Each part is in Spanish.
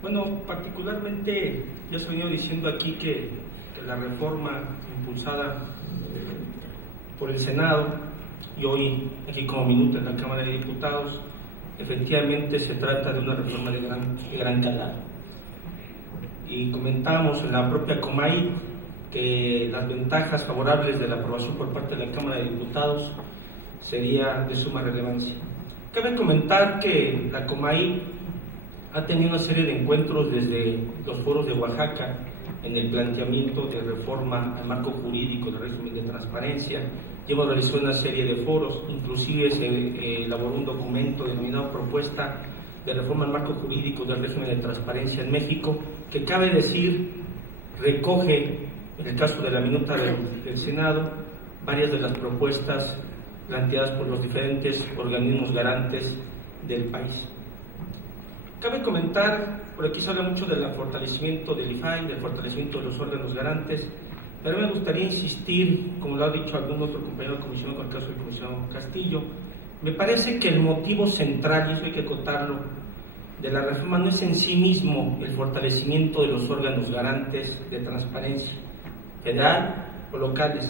Bueno, particularmente ya se ha venido diciendo aquí que la reforma impulsada por el Senado y hoy aquí como minuto en la Cámara de Diputados, efectivamente se trata de una reforma de gran calado. Y comentamos en la propia Comay que las ventajas favorables de la aprobación por parte de la Cámara de Diputados sería de suma relevancia. Cabe comentar que la Comay ha tenido una serie de encuentros desde los foros de Oaxaca en el planteamiento de reforma al marco jurídico del régimen de transparencia. Hemos realizado una serie de foros, inclusive se elaboró un documento denominado Propuesta de Reforma al Marco Jurídico del Régimen de Transparencia en México, que cabe decir recoge, en el caso de la minuta del Senado, varias de las propuestas planteadas por los diferentes organismos garantes del país. Cabe comentar, por aquí se habla mucho del fortalecimiento del IFAI, del fortalecimiento de los órganos garantes, pero me gustaría insistir, como lo ha dicho algún otro compañero de comisión, con el caso del comisionado Castillo, me parece que el motivo central, y eso hay que acotarlo, de la reforma no es en sí mismo el fortalecimiento de los órganos garantes de transparencia, federal o locales.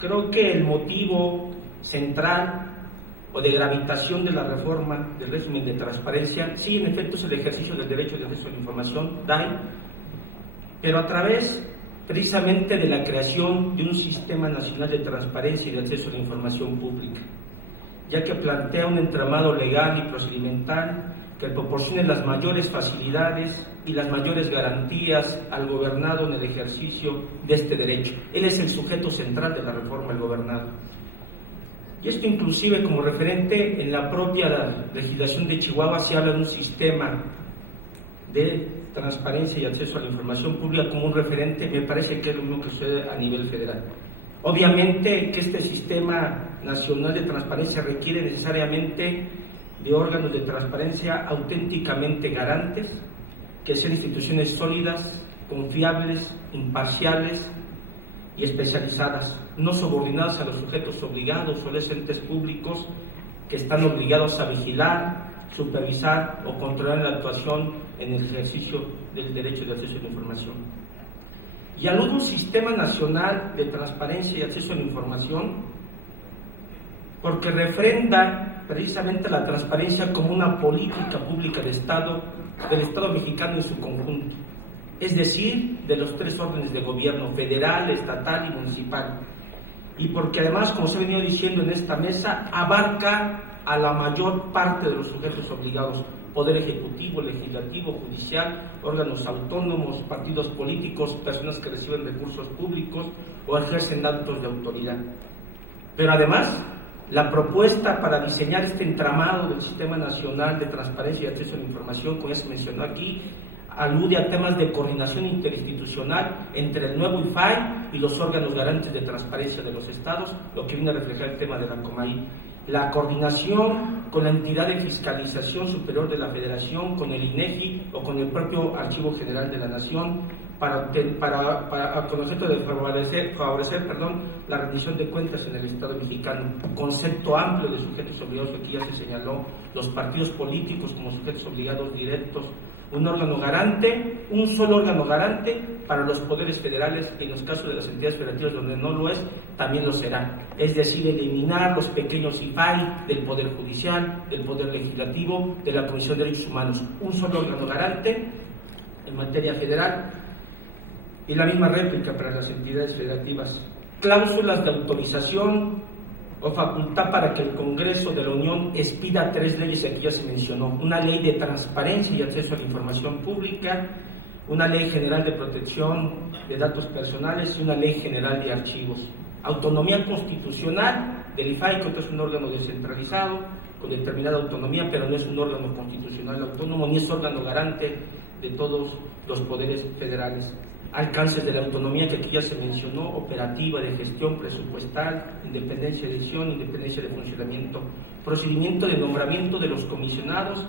Creo que el motivo central o de gravitación de la reforma del régimen de transparencia, sí, en efecto, es el ejercicio del derecho de acceso a la información, DAI, pero a través precisamente de la creación de un sistema nacional de transparencia y de acceso a la información pública, ya que plantea un entramado legal y procedimental que proporcione las mayores facilidades y las mayores garantías al gobernado en el ejercicio de este derecho. Él es el sujeto central de la reforma, el gobernado. Y esto inclusive como referente en la propia legislación de Chihuahua se habla de un sistema de transparencia y acceso a la información pública como un referente, me parece que es lo mismo que sucede a nivel federal. Obviamente que este sistema nacional de transparencia requiere necesariamente de órganos de transparencia auténticamente garantes, que sean instituciones sólidas, confiables, imparciales y especializadas, no subordinadas a los sujetos obligados o los entes públicos que están obligados a vigilar, supervisar o controlar la actuación en el ejercicio del derecho de acceso a la información. Y alude a un sistema nacional de transparencia y acceso a la información porque refrenda precisamente la transparencia como una política pública del Estado mexicano en su conjunto, es decir, de los tres órdenes de gobierno, federal, estatal y municipal, y porque además, como se ha venido diciendo en esta mesa, abarca a la mayor parte de los sujetos obligados: poder ejecutivo, legislativo, judicial, órganos autónomos, partidos políticos, personas que reciben recursos públicos o ejercen actos de autoridad. Pero además, la propuesta para diseñar este entramado del Sistema Nacional de Transparencia y Acceso a la Información, como ya se mencionó aquí, alude a temas de coordinación interinstitucional entre el nuevo IFAI y los órganos garantes de transparencia de los estados, lo que viene a reflejar el tema de la Comay. La coordinación con la entidad de fiscalización superior de la Federación, con el INEGI o con el propio Archivo General de la Nación, con objeto de favorecer la rendición de cuentas en el Estado mexicano. Concepto amplio de sujetos obligados que aquí ya se señaló, los partidos políticos como sujetos obligados directos, un órgano garante, un solo órgano garante para los poderes federales, y en los casos de las entidades federativas donde no lo es, también lo será. Es decir, eliminar los pequeños IFAI del Poder Judicial, del Poder Legislativo, de la Comisión de Derechos Humanos. Un solo órgano garante en materia federal y la misma réplica para las entidades federativas. Cláusulas de autorización o facultad para que el Congreso de la Unión expida tres leyes que aquí ya se mencionó: una ley de transparencia y acceso a la información pública, una ley general de protección de datos personales y una ley general de archivos. Autonomía constitucional del IFAI, que es un órgano descentralizado con determinada autonomía, pero no es un órgano constitucional autónomo ni es órgano garante de todos los poderes federales. Alcances de la autonomía que aquí ya se mencionó: operativa, de gestión presupuestal, independencia de decisión, independencia de funcionamiento, procedimiento de nombramiento de los comisionados,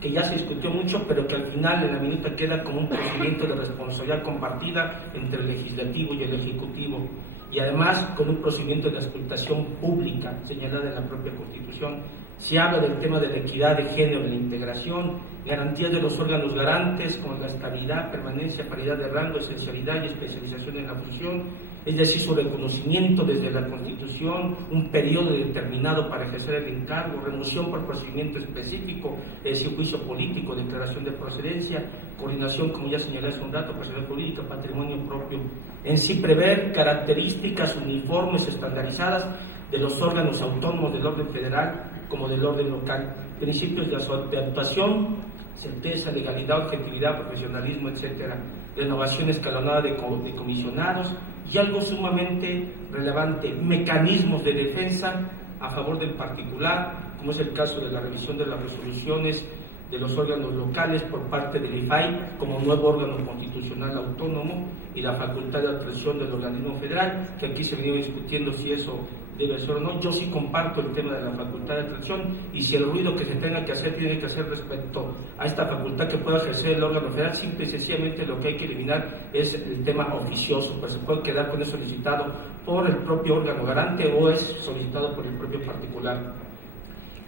que ya se discutió mucho, pero que al final en la minuta queda como un procedimiento de responsabilidad compartida entre el legislativo y el ejecutivo, y además con un procedimiento de auscultación pública señalada en la propia Constitución, Se habla del tema de la equidad de género en la integración, garantías de los órganos garantes como la estabilidad, permanencia, paridad de rango, esencialidad y especialización en la función, es decir, su reconocimiento desde la Constitución, un periodo determinado para ejercer el encargo, remoción por procedimiento específico, es decir, juicio político, declaración de procedencia, coordinación, como ya señalé hace un rato, personalidad política, patrimonio propio. En sí prever características uniformes, estandarizadas de los órganos autónomos del orden federal como del orden local, principios de actuación, certeza, legalidad, objetividad, profesionalismo, etcétera, renovación escalonada de comisionados y algo sumamente relevante, mecanismos de defensa a favor del particular, como es el caso de la revisión de las resoluciones de los órganos locales por parte del IFAI como nuevo órgano constitucional autónomo y la facultad de atracción del organismo federal, que aquí se venía discutiendo si eso debe ser o no. Yo sí comparto el tema de la facultad de atracción, y si el ruido que se tenga que hacer tiene que hacer respecto a esta facultad que pueda ejercer el órgano federal, simple y sencillamente lo que hay que eliminar es el tema oficioso, pues se puede quedar con eso solicitado por el propio órgano garante o es solicitado por el propio particular.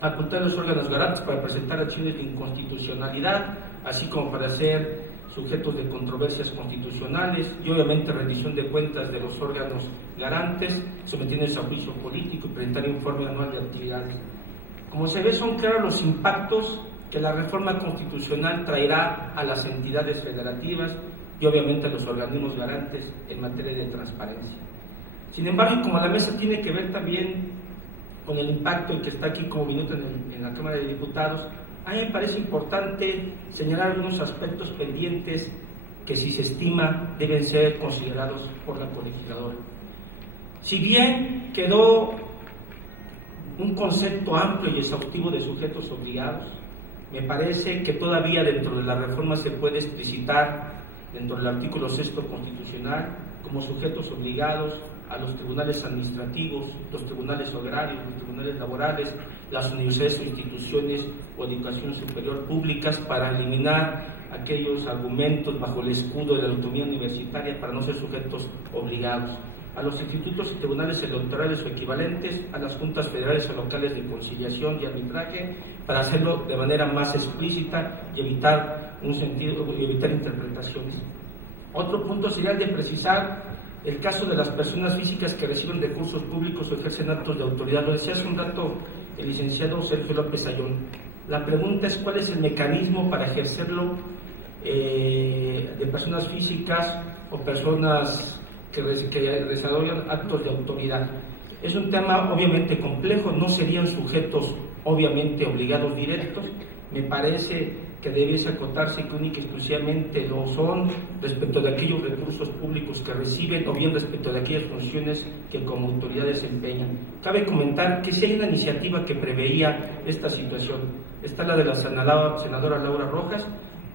Facultad de los órganos garantes para presentar acciones de inconstitucionalidad, así como para ser sujetos de controversias constitucionales y obviamente rendición de cuentas de los órganos garantes, sometiéndose a juicio político y presentar informe anual de actividades. Como se ve, son claros los impactos que la reforma constitucional traerá a las entidades federativas y obviamente a los organismos garantes en materia de transparencia. Sin embargo, como la mesa tiene que ver también con el impacto que está aquí como minuto en la Cámara de Diputados, a mí me parece importante señalar algunos aspectos pendientes que, si se estima, deben ser considerados por la colegisladora. Si bien quedó un concepto amplio y exhaustivo de sujetos obligados, me parece que todavía dentro de la reforma se puede explicitar dentro del artículo 6 constitucional como sujetos obligados a los tribunales administrativos, los tribunales agrarios, los tribunales laborales, las universidades o instituciones o educación superior públicas, para eliminar aquellos argumentos bajo el escudo de la autonomía universitaria para no ser sujetos obligados, a los institutos y tribunales electorales o equivalentes, a las juntas federales o locales de conciliación y arbitraje, para hacerlo de manera más explícita y evitar interpretaciones. Otro punto sería el de precisar el caso de las personas físicas que reciben recursos públicos o ejercen actos de autoridad. Lo decía hace un rato el licenciado Sergio López Ayón. La pregunta es cuál es el mecanismo para ejercerlo de personas físicas o personas que desarrollan actos de autoridad. Es un tema obviamente complejo, no serían sujetos obviamente obligados directos. Me parece que debiese acotarse que única y exclusivamente lo son respecto de aquellos recursos públicos que reciben o bien respecto de aquellas funciones que como autoridad desempeñan. Cabe comentar que si hay una iniciativa que preveía esta situación, está la de la senadora Laura Rojas,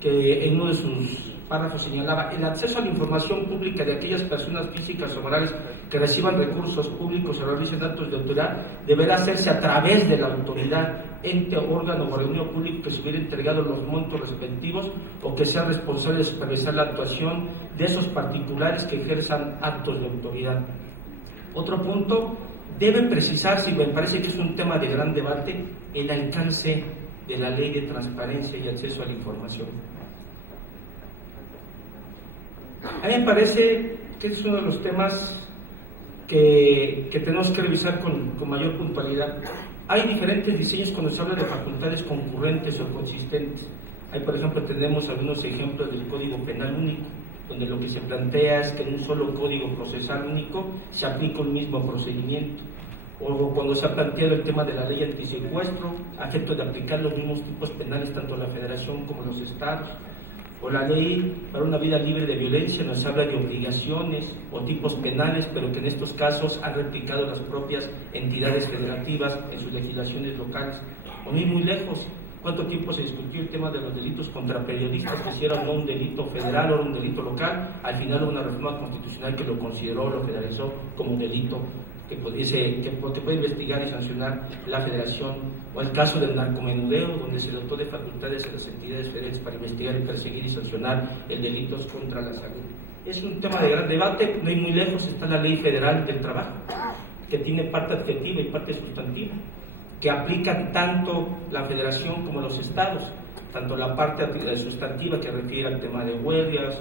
que en uno de sus párrafos señalaba el acceso a la información pública de aquellas personas físicas o morales que reciban recursos públicos o realicen actos de autoridad deberá hacerse a través de la autoridad, ente, órgano o organismo público que se hubiera entregado los montos respectivos o que sea responsable de supervisar la actuación de esos particulares que ejerzan actos de autoridad. Otro punto, debe precisarse, y me parece que es un tema de gran debate, el alcance de la Ley de Transparencia y Acceso a la Información. A mí me parece que es uno de los temas que tenemos que revisar con mayor puntualidad. Hay diferentes diseños cuando se habla de facultades concurrentes o consistentes. Hay, por ejemplo, tenemos algunos ejemplos del Código Penal Único, donde lo que se plantea es que en un solo Código Procesal Único se aplica un mismo procedimiento. O cuando se ha planteado el tema de la ley antisecuestro, a efecto de aplicar los mismos tipos penales tanto la Federación como los Estados. O la ley para una vida libre de violencia, nos habla de obligaciones o tipos penales, pero que en estos casos han replicado las propias entidades federativas en sus legislaciones locales. O no ir muy lejos, ¿cuánto tiempo se discutió el tema de los delitos contra periodistas, que si era o no un delito federal o un delito local? Al final hubo una reforma constitucional que lo consideró, lo federalizó como delito que puede investigar y sancionar la Federación, o el caso del narcomenudeo, donde se dotó de facultades a las entidades federales para investigar y perseguir y sancionar el delitos contra la salud. Es un tema de gran debate, no hay muy lejos, está la Ley Federal del Trabajo, que tiene parte adjetiva y parte sustantiva, que aplican tanto la Federación como los estados, tanto la parte sustantiva que refiere al tema de huelgas,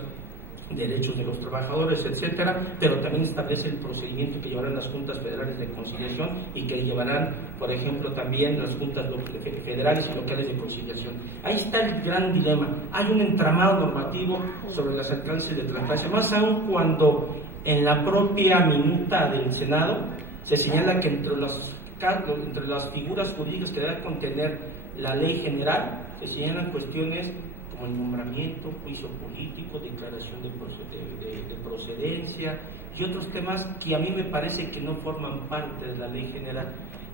derechos de los trabajadores, etcétera, pero también establece el procedimiento que llevarán las juntas federales de conciliación y que llevarán, por ejemplo, también las juntas federales y locales de conciliación. Ahí está el gran dilema. Hay un entramado normativo sobre los alcances de transparencia, más aún cuando en la propia minuta del Senado se señala que entre las figuras jurídicas que debe contener la ley general se señalan cuestiones como el nombramiento, juicio político, declaración de procedencia y otros temas que a mí me parece que no forman parte de la ley general.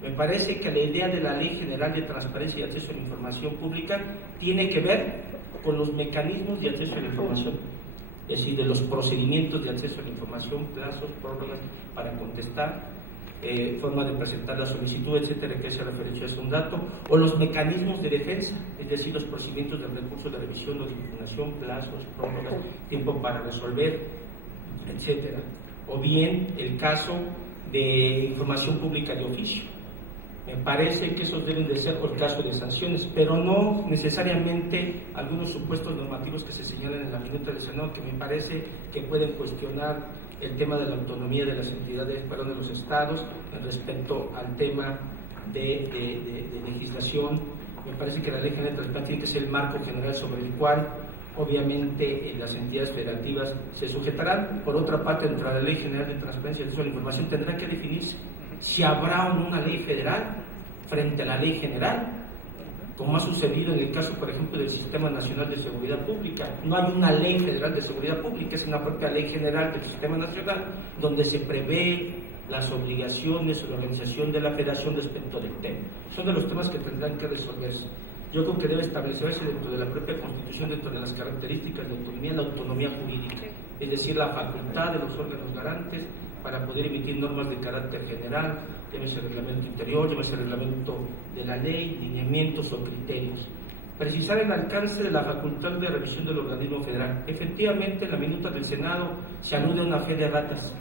Me parece que la idea de la Ley General de Transparencia y Acceso a la Información Pública tiene que ver con los mecanismos de acceso a la información, es decir, de los procedimientos de acceso a la información, plazos, prórrogas para contestar, forma de presentar la solicitud, etcétera, que se referencia a un dato, o los mecanismos de defensa, es decir, los procedimientos del recurso de revisión o de impugnación, plazos, prórrogas, tiempo para resolver, etcétera, o bien el caso de información pública de oficio. Me parece que esos deben de ser el caso de sanciones, pero no necesariamente algunos supuestos normativos que se señalan en la minuta del Senado, que me parece que pueden cuestionar el tema de la autonomía de las entidades, de los estados, respecto al tema de legislación. Me parece que la Ley General de Transparencia tiene que ser el marco general sobre el cual, obviamente, las entidades federativas se sujetarán. Por otra parte, dentro de la Ley General de Transparencia y Acceso a la Información tendrá que definirse si habrá una ley federal frente a la ley general, como ha sucedido en el caso, por ejemplo, del Sistema Nacional de Seguridad Pública. No hay una ley federal de seguridad pública, es una propia ley general del Sistema Nacional, donde se prevé las obligaciones o la organización de la federación respecto del tema. Son de los temas que tendrán que resolverse. Yo creo que debe establecerse dentro de la propia Constitución, dentro de las características de autonomía, la autonomía jurídica, es decir, la facultad de los órganos garantes para poder emitir normas de carácter general, llámese reglamento interior, llámese reglamento de la ley, lineamientos o criterios. Precisar el alcance de la facultad de revisión del organismo federal. Efectivamente, en la minuta del Senado se alude a una fe de ratas,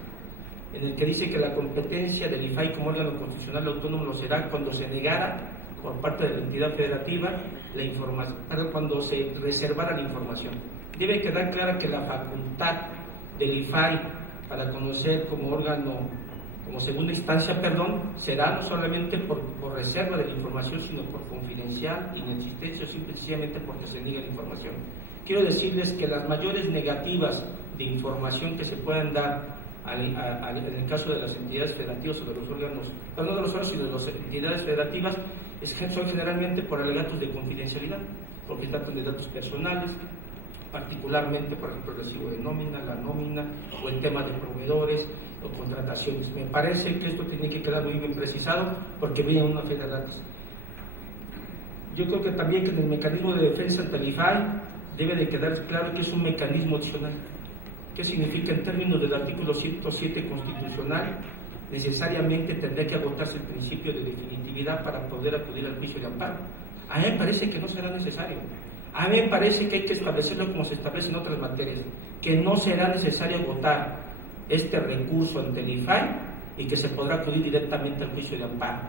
en el que dice que la competencia del IFAI como órgano constitucional autónomo lo será cuando se negara por parte de la entidad federativa la información, cuando se reservara la información. Debe quedar clara que la facultad del IFAI para conocer como órgano, como segunda instancia, será no solamente por reserva de la información, sino por confidencial, inexistencia o simplemente porque se niega la información. Quiero decirles que las mayores negativas de información que se puedan dar en el caso de las entidades federativas o de los órganos, no de los órganos, sino de las entidades federativas, son generalmente por alegatos de confidencialidad, porque tratan de datos personales, particularmente, por ejemplo, el recibo de nómina, la nómina, o el tema de proveedores o contrataciones. Me parece que esto tiene que quedar muy bien precisado porque viene una fe de datos. Yo creo que también que en el mecanismo de defensa ante el IFAI debe de quedar claro que es un mecanismo opcional. ¿Qué significa? En términos del artículo 107 constitucional, necesariamente tendrá que agotarse el principio de definitividad para poder acudir al juicio de amparo. A mí me parece que no será necesario. A mí me parece que hay que establecerlo como se establece en otras materias, que no será necesario agotar este recurso ante el IFAI y que se podrá acudir directamente al juicio de amparo,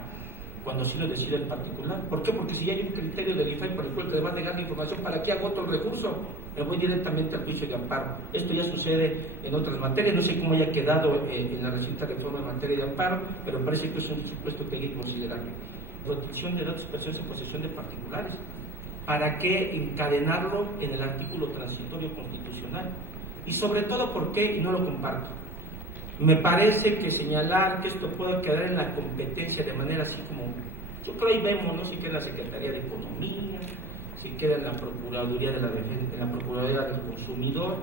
cuando sí lo decida el particular. ¿Por qué? Porque si ya hay un criterio del IFAI por el cual te va a negar la información, ¿para qué agoto el recurso? Me voy directamente al juicio de amparo. Esto ya sucede en otras materias, no sé cómo haya quedado en la reciente reforma en materia de amparo, pero parece que es un supuesto que hay que considerar. Protección de datos personales en posesión de particulares. ¿Para qué encadenarlo en el artículo transitorio constitucional? Y sobre todo, ¿por qué? Y no lo comparto. Me parece que señalar que esto pueda quedar en la competencia de manera así como, yo creo ahí vemos, ¿no? Si queda en la Secretaría de Economía, si queda en la Procuraduría de la Defensa, en la Procuraduría del Consumidor.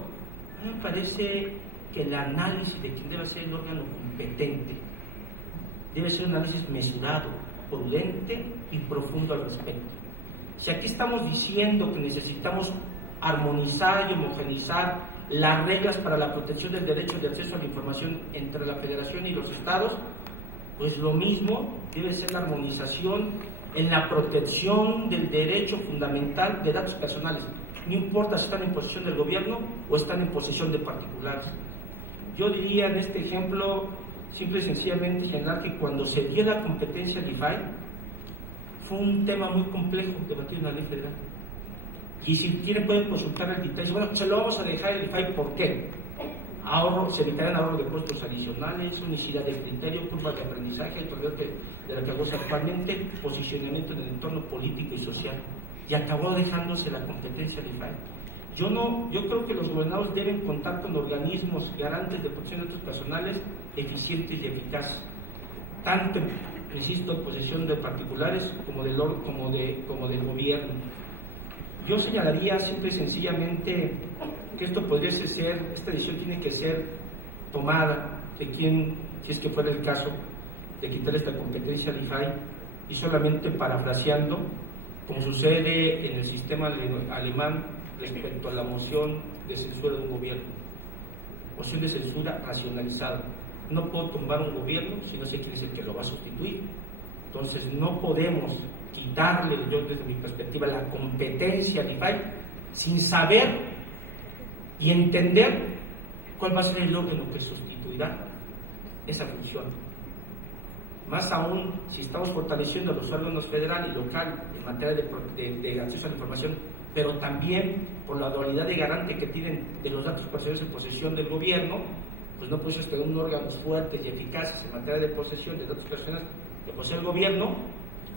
A mí me parece que el análisis de quién debe ser el órgano competente debe ser un análisis mesurado, prudente y profundo al respecto. Si aquí estamos diciendo que necesitamos armonizar y homogeneizar las reglas para la protección del derecho de acceso a la información entre la Federación y los Estados, pues lo mismo debe ser la armonización en la protección del derecho fundamental de datos personales. No importa si están en posesión del gobierno o están en posesión de particulares. Yo diría en este ejemplo, simple y sencillamente señalar que cuando se dio la competencia al IFAI, fue un tema muy complejo debatir en la ley federal. Y si quieren pueden consultar el detalle. Bueno, se lo vamos a dejar el IFAI, ¿por qué? Ahorro, se evitarán ahorros de costos adicionales, unicidad de criterio, curvas de aprendizaje, autoridad de la que goza actualmente, posicionamiento en el entorno político y social. Y acabó dejándose la competencia del IFAI. Yo creo que los gobernados deben contar con organismos garantes de protección de datos personales eficientes y eficaces, tanto, insisto, en posesión de particulares como del gobierno. Yo señalaría simple y sencillamente que esta decisión tiene que ser tomada de quien, si es que fuera el caso, de quitar esta competencia al IFAI, y solamente parafraseando, como sucede en el sistema alemán respecto a la moción de censura de un gobierno, moción de censura racionalizada. No puedo tumbar un gobierno si no sé quién es el que lo va a sustituir. Entonces no podemos quitarle, yo desde mi perspectiva, la competencia al IFAI sin saber y entender cuál va a ser el órgano que sustituirá esa función. Más aún si estamos fortaleciendo los órganos federal y local en materia de acceso a la información, pero también por la dualidad de garante que tienen de los datos personales en posesión del gobierno, pues no puede tener un órgano fuerte y eficaces en materia de posesión de datos personales que posee el gobierno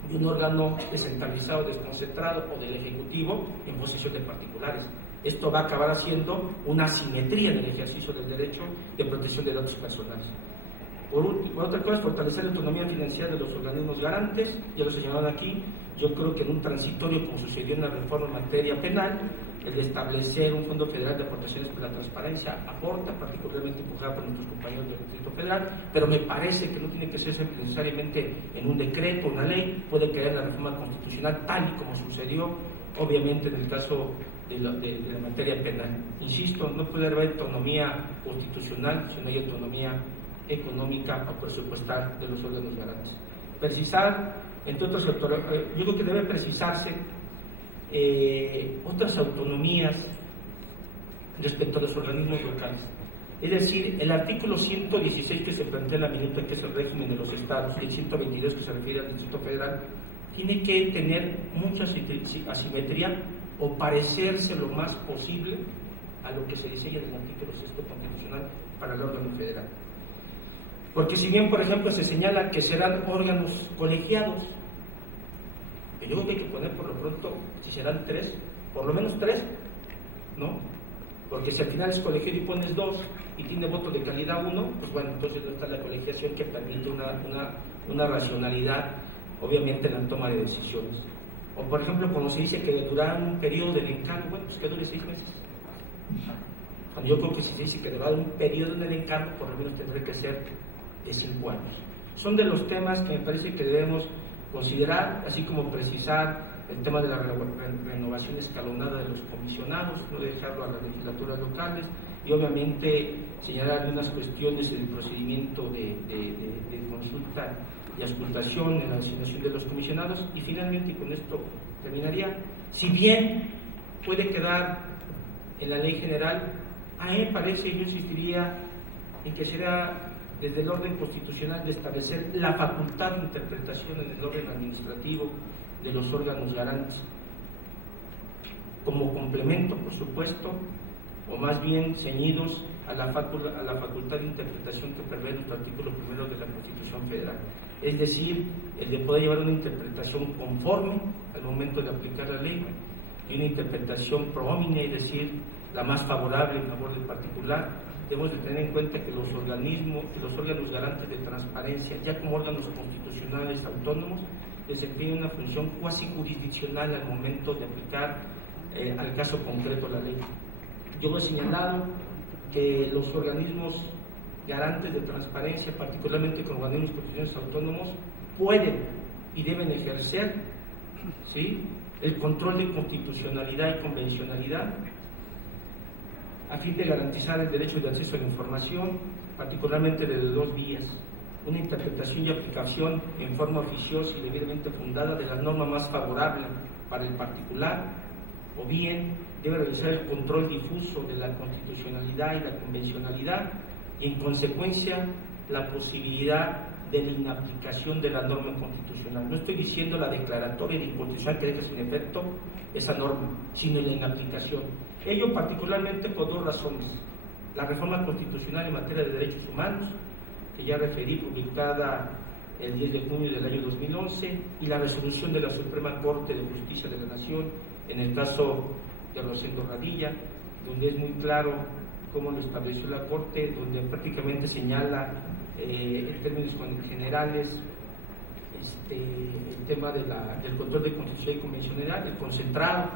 y un órgano descentralizado, desconcentrado o del Ejecutivo en posesión de particulares. Esto va a acabar haciendo una asimetría en el ejercicio del derecho de protección de datos personales. Por otra cosa, fortalecer la autonomía financiera de los organismos garantes, ya lo señalaron aquí. Yo creo que en un transitorio, como sucedió en la reforma en materia penal, el de establecer un Fondo Federal de Aportaciones para la Transparencia aporta, particularmente empujada por nuestros compañeros del Distrito Federal, pero me parece que no tiene que ser necesariamente en un decreto, una ley, puede quedar en la reforma constitucional, tal y como sucedió, obviamente, en el caso de la materia penal. Insisto, no puede haber autonomía constitucional si no hay autonomía económica o presupuestal de los órganos garantes. Precisar, entre otros, yo creo que debe precisarse otras autonomías respecto a los organismos locales. Es decir, el artículo 116 que se plantea en la minuta, que es el régimen de los estados, y el 122 que se refiere al Distrito Federal, tiene que tener mucha asimetría o parecerse lo más posible a lo que se diseña en el artículo 6 constitucional para el órgano federal. Porque si bien, por ejemplo, se señala que serán órganos colegiados, yo creo que hay que poner por lo pronto, si serán 3, por lo menos 3, ¿no? Porque si al final es colegiado y pones 2 y tiene voto de calidad 1, pues bueno, entonces no está la colegiación que permite una racionalidad, obviamente, en la toma de decisiones. O por ejemplo, cuando se dice que durará un periodo del encargo, bueno, pues que dure 6 meses. Yo creo que si se dice que durará un periodo en el encargo, por lo menos tendrá que ser de 5 años. Son de los temas que me parece que debemos considerar, así como precisar el tema de la renovación escalonada de los comisionados, no dejarlo a las legislaturas locales, y obviamente señalar algunas cuestiones del procedimiento de consulta y auscultación en la designación de los comisionados. Y finalmente, y con esto terminaría, si bien puede quedar en la ley general, a mí me parece, yo insistiría en que será desde el orden constitucional de establecer la facultad de interpretación en el orden administrativo de los órganos garantes, como complemento, por supuesto, o más bien ceñidos a la facultad de interpretación que prevé nuestro artículo 1 de la Constitución Federal. Es decir, el de poder llevar una interpretación conforme al momento de aplicar la ley y una interpretación pro homine, es decir, la más favorable en favor del particular. Debemos de tener en cuenta que los órganos garantes de transparencia, ya como órganos constitucionales autónomos, desempeñan una función cuasi jurisdiccional al momento de aplicar al caso concreto la ley. Yo he señalado que los organismos garantes de transparencia, particularmente con organismos constitucionales autónomos, pueden y deben ejercer, ¿sí?, el control de constitucionalidad y convencionalidad a fin de garantizar el derecho de acceso a la información, particularmente de 2 vías: una interpretación y aplicación en forma oficiosa y debidamente fundada de la norma más favorable para el particular, o bien debe realizar el control difuso de la constitucionalidad y la convencionalidad, y en consecuencia la posibilidad de la inaplicación de la norma constitucional. No estoy diciendo la declaratoria de inconstitucional que deja sin efecto esa norma, sino la inaplicación. Ello particularmente por dos razones. La reforma constitucional en materia de derechos humanos, que ya referí, publicada el 10 de junio del año 2011, y la resolución de la Suprema Corte de Justicia de la Nación, en el caso de Rosendo Radilla, donde es muy claro cómo lo estableció la Corte, donde prácticamente señala en términos generales el tema del control de constitucionalidad y convencionalidad, el concentrado,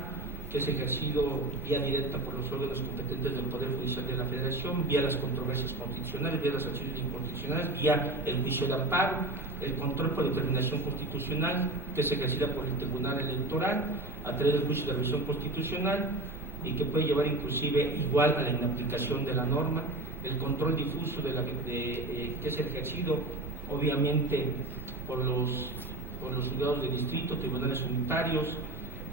que es ejercido vía directa por los órganos competentes del Poder Judicial de la Federación, vía las controversias constitucionales, vía las acciones inconstitucionales, vía el juicio de amparo, el control por determinación constitucional, que es ejercida por el Tribunal Electoral, a través del juicio de revisión constitucional, y que puede llevar inclusive igual a la inaplicación de la norma, el control difuso que es ejercido obviamente por los juzgados de distrito, tribunales unitarios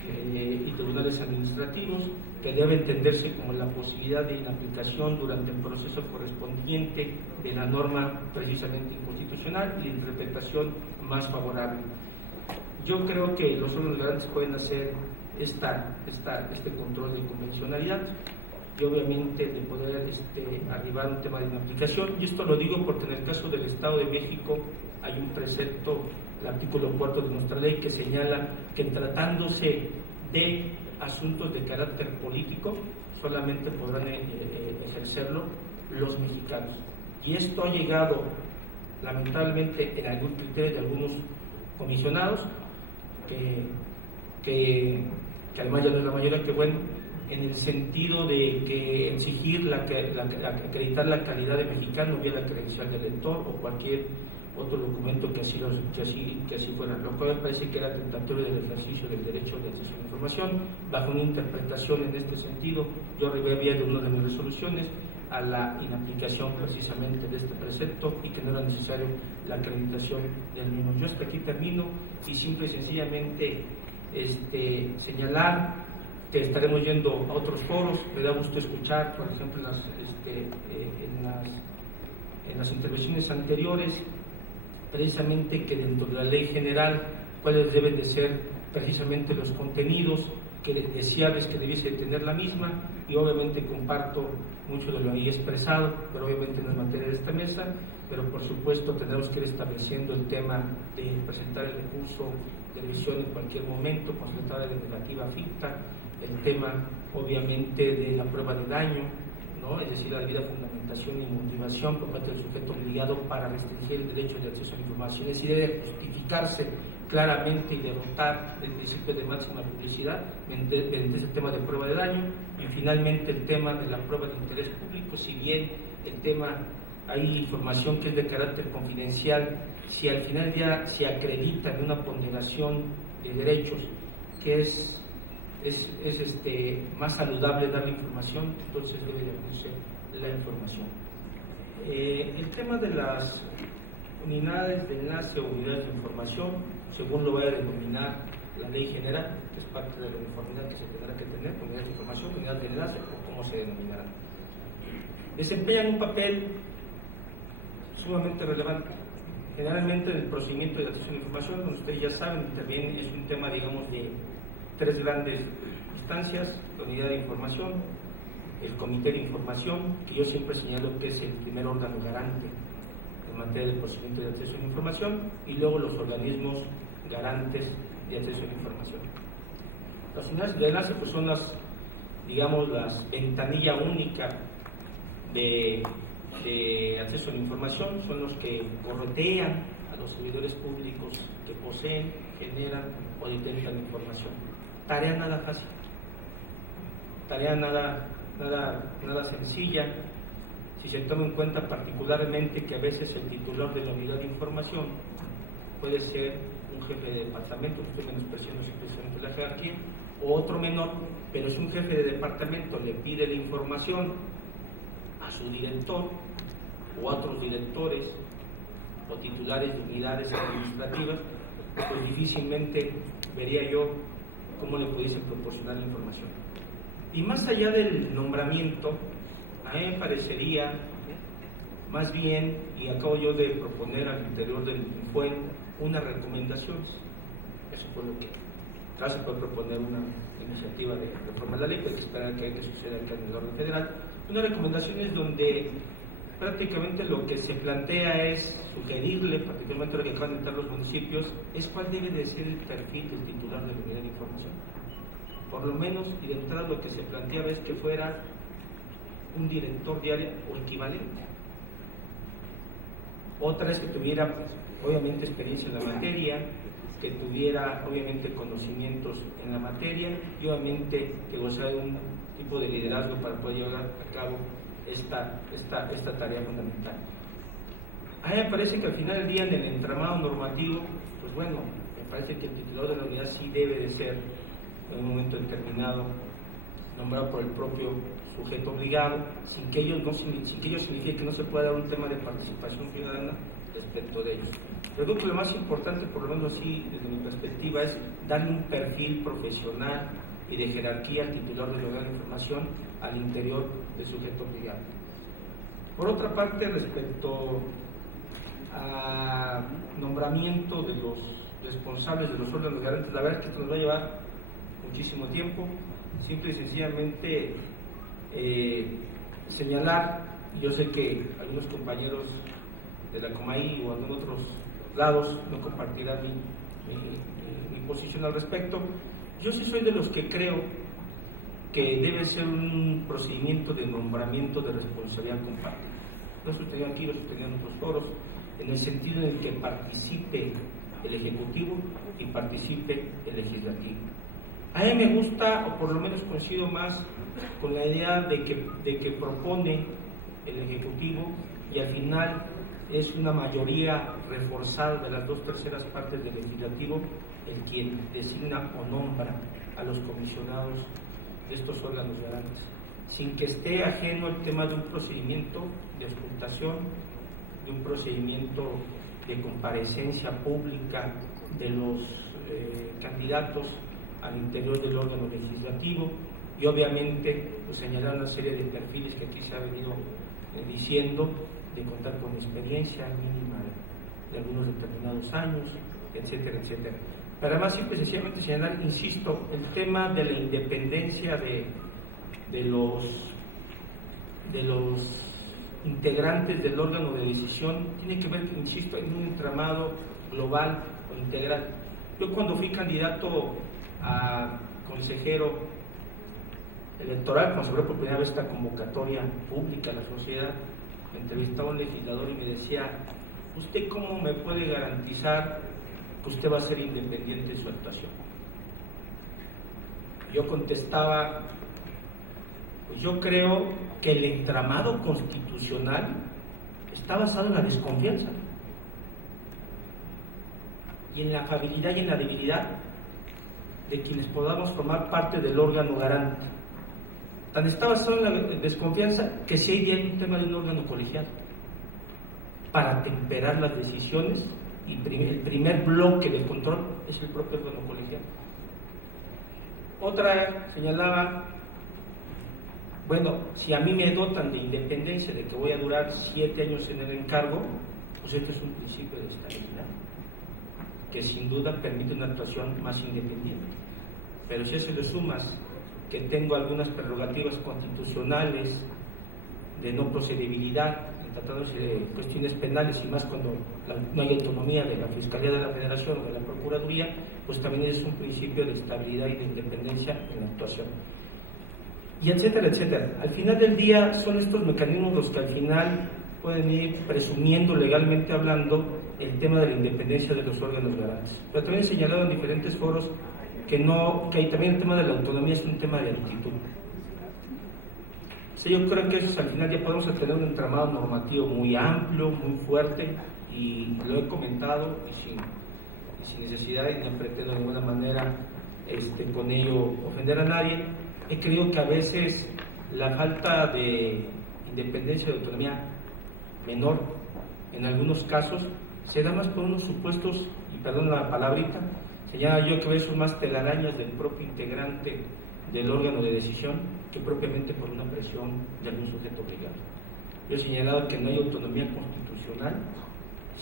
y tribunales administrativos, que debe entenderse como la posibilidad de inaplicación durante el proceso correspondiente de la norma precisamente inconstitucional y de interpretación más favorable. Yo creo que los órganos garantes pueden hacer este control de convencionalidad y obviamente de poder arribar a un tema de inaplicación. Y esto lo digo porque en el caso del Estado de México hay un precepto, el artículo 4 de nuestra ley, que señala que tratándose de asuntos de carácter político solamente podrán ejercerlo los mexicanos. Y esto ha llegado lamentablemente en algún criterio de algunos comisionados que además ya no es la mayoría, que bueno, en el sentido de que exigir acreditar la calidad de mexicano vía la credencial del elector o cualquier otro documento que así fuera, lo cual me parece que era tentatorio del ejercicio del derecho de acceso a la información. Bajo una interpretación en este sentido, yo arribé vía de una de mis resoluciones a la inaplicación precisamente de este precepto y que no era necesario la acreditación del mismo. Yo hasta aquí termino y simple y sencillamente señalar que estaremos yendo a otros foros. Me da gusto escuchar, por ejemplo, en las intervenciones anteriores, precisamente que dentro de la ley general cuáles deben de ser precisamente los contenidos deseables que debiese tener la misma, y obviamente comparto mucho de lo ahí expresado, pero obviamente no es materia de esta mesa, pero por supuesto tenemos que ir estableciendo el tema de presentar el recurso de revisión en cualquier momento, constatar la negativa ficta, el tema obviamente de la prueba de daño, ¿no? Es decir, la debida fundamentación y motivación por parte del sujeto obligado para restringir el derecho de acceso a la información, es decir, debe justificarse claramente y derrotar el principio de máxima publicidad mediante ese tema de prueba de daño. Y finalmente el tema de la prueba de interés público, si bien el tema hay información que es de carácter confidencial, si al final ya se acredita en una ponderación de derechos que es más saludable dar la información, entonces debe de conocer la información. El tema de las unidades de enlace o unidades de información, según lo vaya a denominar la ley general, que es parte de la uniformidad que se tendrá que tener, unidades de información, unidades de enlace o cómo se denominarán, desempeñan un papel sumamente relevante. Generalmente en el procedimiento de acceso a la información, como ustedes ya saben, también es un tema, digamos, de tres grandes instancias: la unidad de información, el comité de información, que yo siempre señalo que es el primer órgano garante en materia de procedimiento de acceso a la información, y luego los organismos garantes de acceso a la información. Las unidades de enlace pues son las ventanilla única de acceso a la información, son los que corretean a los servidores públicos que poseen, generan o detentan información. Tarea nada fácil, tarea nada sencilla, si se toma en cuenta particularmente que a veces el titular de la unidad de información puede ser un jefe de departamento, estoy menospreciando simplemente la jerarquía, o otro menor, pero es un jefe de departamento, le pide la información a su director o a otros directores o titulares de unidades administrativas, pues difícilmente vería yo cómo le pudiesen proporcionar la información. Y más allá del nombramiento, a mí me parecería más bien, y acabo yo de proponer al interior del INFUEN unas recomendaciones. Eso fue lo que acá se puede proponer una iniciativa de reforma de la ley, pues hay que esperar que suceda acá en el orden federal. Unas recomendaciones donde prácticamente lo que se plantea es sugerirle, particularmente lo que acaban de entrar los municipios, es cuál debe de ser el perfil del titular de la unidad de información. Por lo menos, y de entrada lo que se planteaba es que fuera un director de área o equivalente. Otra es que tuviera, obviamente, experiencia en la materia, que tuviera, obviamente, conocimientos en la materia y, obviamente, que gozara de un tipo de liderazgo para poder llevar a cabo esta tarea fundamental. A mí me parece que al final del día, en el entramado normativo, pues bueno, me parece que el titular de la unidad sí debe de ser, en un momento determinado, nombrado por el propio sujeto obligado, sin que ello signifique que no se pueda dar un tema de participación ciudadana respecto de ellos. Pero creo que lo más importante, por lo menos así, desde mi perspectiva, es darle un perfil profesional y de jerarquía al titular del órgano de información al interior del sujeto obligado. Por otra parte, respecto a nombramiento de los responsables de los órganos garantes, la verdad es que esto nos va a llevar muchísimo tiempo. Simple y sencillamente señalar, yo sé que algunos compañeros de la Comaí o en otros lados no compartirán mi posición al respecto. Yo sí soy de los que creo que debe ser un procedimiento de nombramiento de responsabilidad compartida. Lo he sostenido aquí, lo he sostenido en otros foros, en el sentido en el que participe el Ejecutivo y participe el Legislativo. A mí me gusta, o por lo menos coincido más con la idea de que propone el Ejecutivo y al final es una mayoría reforzada de las 2/3 partes del Legislativo el quien designa o nombra a los comisionados de estos órganos garantes, sin que esté ajeno el tema de un procedimiento de auscultación, de un procedimiento de comparecencia pública de los candidatos al interior del órgano legislativo y obviamente pues, señalar una serie de perfiles que aquí se ha venido diciendo, de contar con experiencia mínima de algunos determinados años, etcétera, etcétera. Pero además, simple y sencillamente señalar, insisto, el tema de la independencia de los integrantes del órgano de decisión tiene que ver, insisto, en un entramado global o integral. Yo cuando fui candidato a consejero electoral, cuando se abrió por primera vez esta convocatoria pública a la sociedad, me entrevistaba un legislador y me decía: ¿usted cómo me puede garantizar que usted va a ser independiente en su actuación? Yo contestaba: pues yo creo que el entramado constitucional está basado en la desconfianza y en la afabilidad y en la debilidad de quienes podamos formar parte del órgano garante. Tan está basado en la desconfianza que si hay un tema de un órgano colegiado para temperar las decisiones, y el primer bloque de control es el propio órgano colegiado. Otra señalaba: bueno, si a mí me dotan de independencia, de que voy a durar 7 años en el encargo, pues este es un principio de estabilidad que sin duda permite una actuación más independiente. Pero si a eso le sumas que tengo algunas prerrogativas constitucionales de no procedibilidad, tratándose de cuestiones penales y más cuando no hay autonomía de la Fiscalía de la Federación o de la Procuraduría, pues también es un principio de estabilidad y de independencia en la actuación. Y etcétera, etcétera. Al final del día son estos mecanismos los que al final pueden ir presumiendo legalmente hablando el tema de la independencia de los órganos garantes. Pero también he señalado en diferentes foros que también el tema de la autonomía es un tema de actitud. Sí, yo creo que eso al final ya podemos tener un entramado normativo muy amplio, muy fuerte, y lo he comentado y sin necesidad, y no pretendo de ninguna manera con ello ofender a nadie. He creído que a veces la falta de independencia, de autonomía menor, en algunos casos, se da más por unos supuestos, y perdón la palabrita, señala yo que a veces son más telarañas del propio integrante del órgano de decisión que propiamente por una presión de algún sujeto obligado. Yo he señalado que no hay autonomía constitucional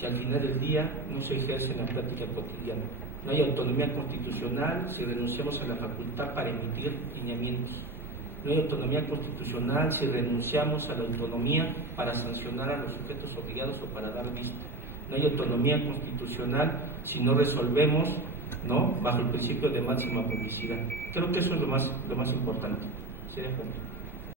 si al final del día no se ejerce en la práctica cotidiana. No hay autonomía constitucional si renunciamos a la facultad para emitir lineamientos. No hay autonomía constitucional si renunciamos a la autonomía para sancionar a los sujetos obligados o para dar vista. No hay autonomía constitucional si no resolvemos, ¿no?, bajo el principio de máxima publicidad. Creo que eso es lo más importante. ¿Sí, de acuerdo?